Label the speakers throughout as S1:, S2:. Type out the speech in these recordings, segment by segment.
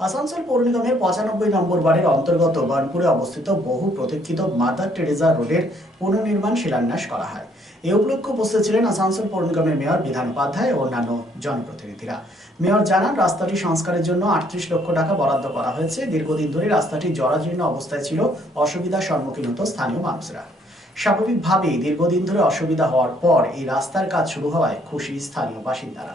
S1: আসানসোল পৌর নিগমের পঁচানব্বই নম্বর ওয়ার্ডের অন্তর্গত বার্নপুরে অবস্থিত বহু প্রতীক্ষিত মাদার টেরেজা রোডের পুনর্নির্মাণ শিলান্যাস করা হয়। এ উপলক্ষে উপস্থিত ছিলেন আসানসোল পৌর নিগমের মেয়র বিধান উপাধ্যায় ও অন্যান্য জনপ্রতিনিধিরা। মেয়র জানান, রাস্তাটি সংস্কারের জন্য আটত্রিশ লক্ষ টাকা বরাদ্দ করা হয়েছে। দীর্ঘদিন ধরে রাস্তাটি জরাজীর্ণ অবস্থায় ছিল, অসুবিধার সম্মুখীন হতো স্থানীয় মানুষরা। স্বাভাবিকভাবেই দীর্ঘদিন ধরে অসুবিধা হওয়ার পর এই রাস্তার কাজ শুরু হওয়ায় খুশি স্থানীয় বাসিন্দারা।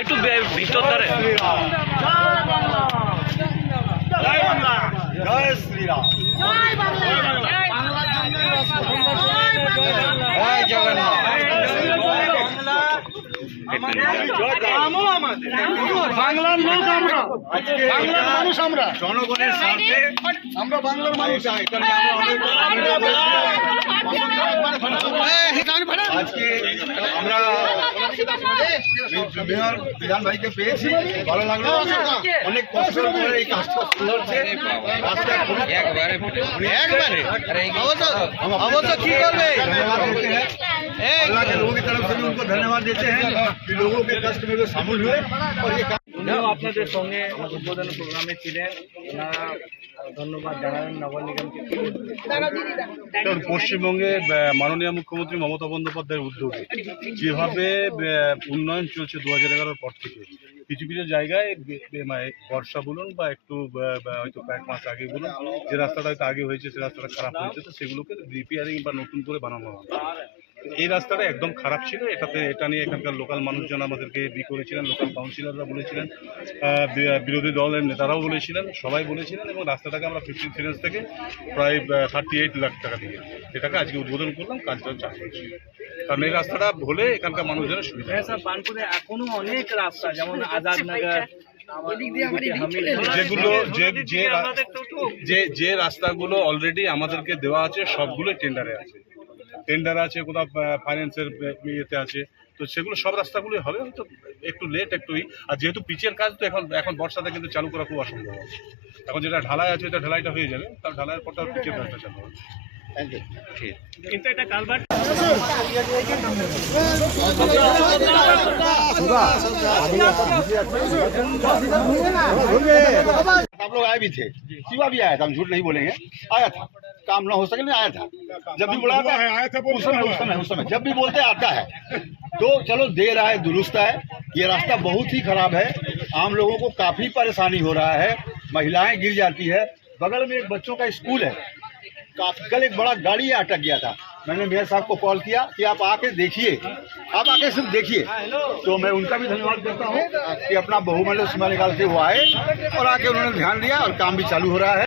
S2: একটু ভিতর ধরে।
S3: বাংলার লোক আমরা। বাংলার মানুষ আমরা। জনগণের স্বার্থে আমরা বাংলার মানুষ আজকে আমরা মেয়র বিধান ভাইকে পেয়েছি ভালো লাগলো অনেক কষ্ট করে এই কাজটা শুরু হচ্ছে রাস্তা খুবই-
S2: একবারে
S3: একবারে अवश्य की कर रहे धन्यवाद देते हैं अल्लाह के लोगों की तरफ से भी उनको धन्यवाद देते हैं कि लोगों के कष्ट में वे शामिल हुए और ये काम
S4: উনিও আপনাদের সঙ্গে উদ্বোধন প্রোগ্রামে ছিলেন ওনারা
S5: পশ্চিমবঙ্গে মাননীয় মুখ্যমন্ত্রী মমতা বন্দ্যোপাধ্যায়ের উদ্যোগে যেভাবে উন্নয়ন চলছে দু হাজার এগারোর পর থেকে, কিছু কিছু জায়গায় মানে বর্ষা বলুন বা একটু হয়তো কয়েক মাস আগে বলুন, যে রাস্তাটা হয়তো আগে হয়েছে, সে রাস্তাটা খারাপ হয়েছে, তো সেগুলোকে রিপেয়ারিং বা নতুন করে বানানো হবে। এই রাস্তাটা একদম খারাপ ছিল। এটাতে এটা নিয়ে এখানকার লোকাল মানুষজন আমাদেরকে বি করেছিলেন লোকাল কাউন্সিলররা বলেছিলেন বিরোধী দলের নেতারাও বলেছিলেন সবাই বলেছিলেন এবং রাস্তাটাকে আমরা ফিফটিন ফিনান্স থেকে প্রায় থার্টি এইট লাখ টাকা দিয়ে এটাকে আজকে উদ্বোধন করলাম কাজটা চালু হচ্ছে কারণ এই রাস্তাটা হলে এখানকার মানুষজনের সুবিধা
S4: হ্যাঁ স্যার বানপুরে এখনও অনেক রাস্তা যেমন আজাদ নগর
S5: যেগুলো যে যে যে যে রাস্তাগুলো অলরেডি আমাদেরকে দেওয়া আছে সবগুলো টেন্ডারে আছে। টেন্ডার আছে কোথাও ফাইন্যান্সের ইয়েতে আছে তো সেগুলো সব রাস্তাগুলোই হবে হয়তো একটু লেট একটু ই। আর যেহেতু পিচের কাজ তো এখন এখন বর্ষাতে কিন্তু চালু করা খুব অসম্ভব হবে এখন যেটা ঢালাই আছে এটা ঢালাইটা হয়ে যাবে তার ঢালাইয়ের পর তার পিচের কাজটা চালু হবে
S2: ঠিক
S4: কিন্তু এটা কালভার্ট
S3: आप लोग आए भी थे शिवा भी आया था हम झूठ नहीं बोलेंगे आया था काम ना हो सके नहीं आया था। जब भी बुलाता है आया था उस समय उस समय उस समय जब भी बोलते आता है। तो चलो देर आए दुरुस्त है ये रास्ता बहुत ही खराब है। आम लोगों को काफ़ी परेशानी हो रहा है। महिलाएँ गिर जाती है। बगल में एक बच्चों का स्कूल है। काफ़ी कल एक बड़ा गाड़ी अटक गया था। मैंने मेयर साहब को कॉल किया कि आप आके देखिए। आप आके सिर्फ़ देखिए। तो मैं उनका भी धन्यवाद करता हूँ कि अपना बहुमूल्य समय निकाल के वो आए और आके उन्होंने ध्यान दिया और काम भी चालू हो रहा है।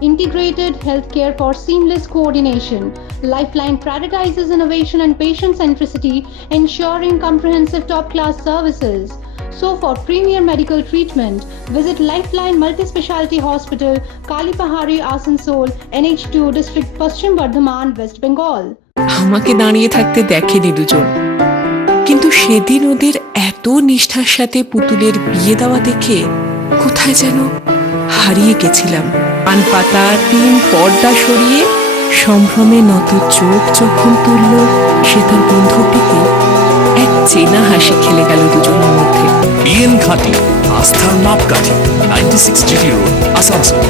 S6: integrated healthcare for seamless coordination. Lifeline prioritizes innovation and patient centricity, ensuring comprehensive top class services. So, for premier medical treatment, visit Lifeline Multispeciality Hospital, Kalipahari, Asansol, NH2 District, Paschim Bardhaman, West Bengal.
S7: আমাকে কিন্তু সেদিন ওদের এত নিষ্ঠার সাথে পুতুলের বিয়ে দেওয়া দেখে কোথায় যেন হারিয়ে গেছিলাম পান পাতা তিন পর্দা সরিয়ে সম্ভ্রমে নত চোখ যখন তুলল, সে তার বন্ধুটিকে এক চেনা হাসি খেলে গেল দুজনের মধ্যে।
S8: বিএন ঘাটি আস্থার মাপকাঠি ninety six GT road Asansol